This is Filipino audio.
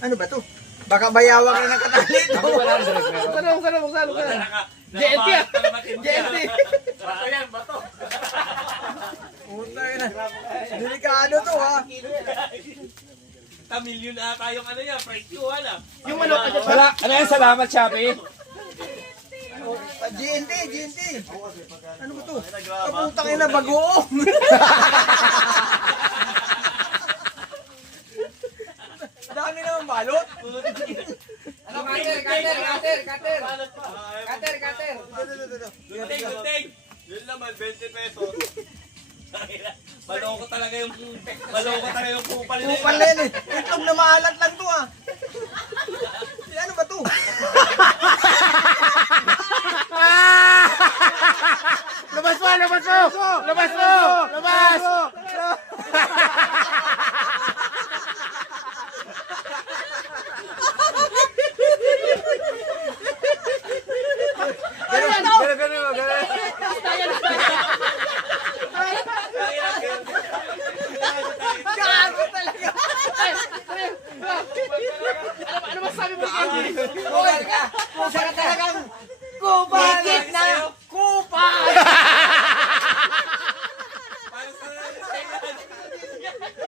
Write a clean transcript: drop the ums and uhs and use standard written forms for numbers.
Ano ba to? Baka bayawag na ng katali ito. Buksan. JNT ah. JNT. Bato yan, bato. Puta na. Delikado to ha. Milyon ata yung ano yan, price ko, wala. Yung manok ka dyan. Wala, ano yan, salamat Shopee. GNT. Ano ba to? Putang ina, bagoong. Dami naman balot. Ano, cutter. Gunting. Yun naman, 20 pesos. Maloko talaga yung kupal na Kupal na yan eh. Itlog na maalat lang to ah. Ano ba to? Labas mo! Labas! Ganun.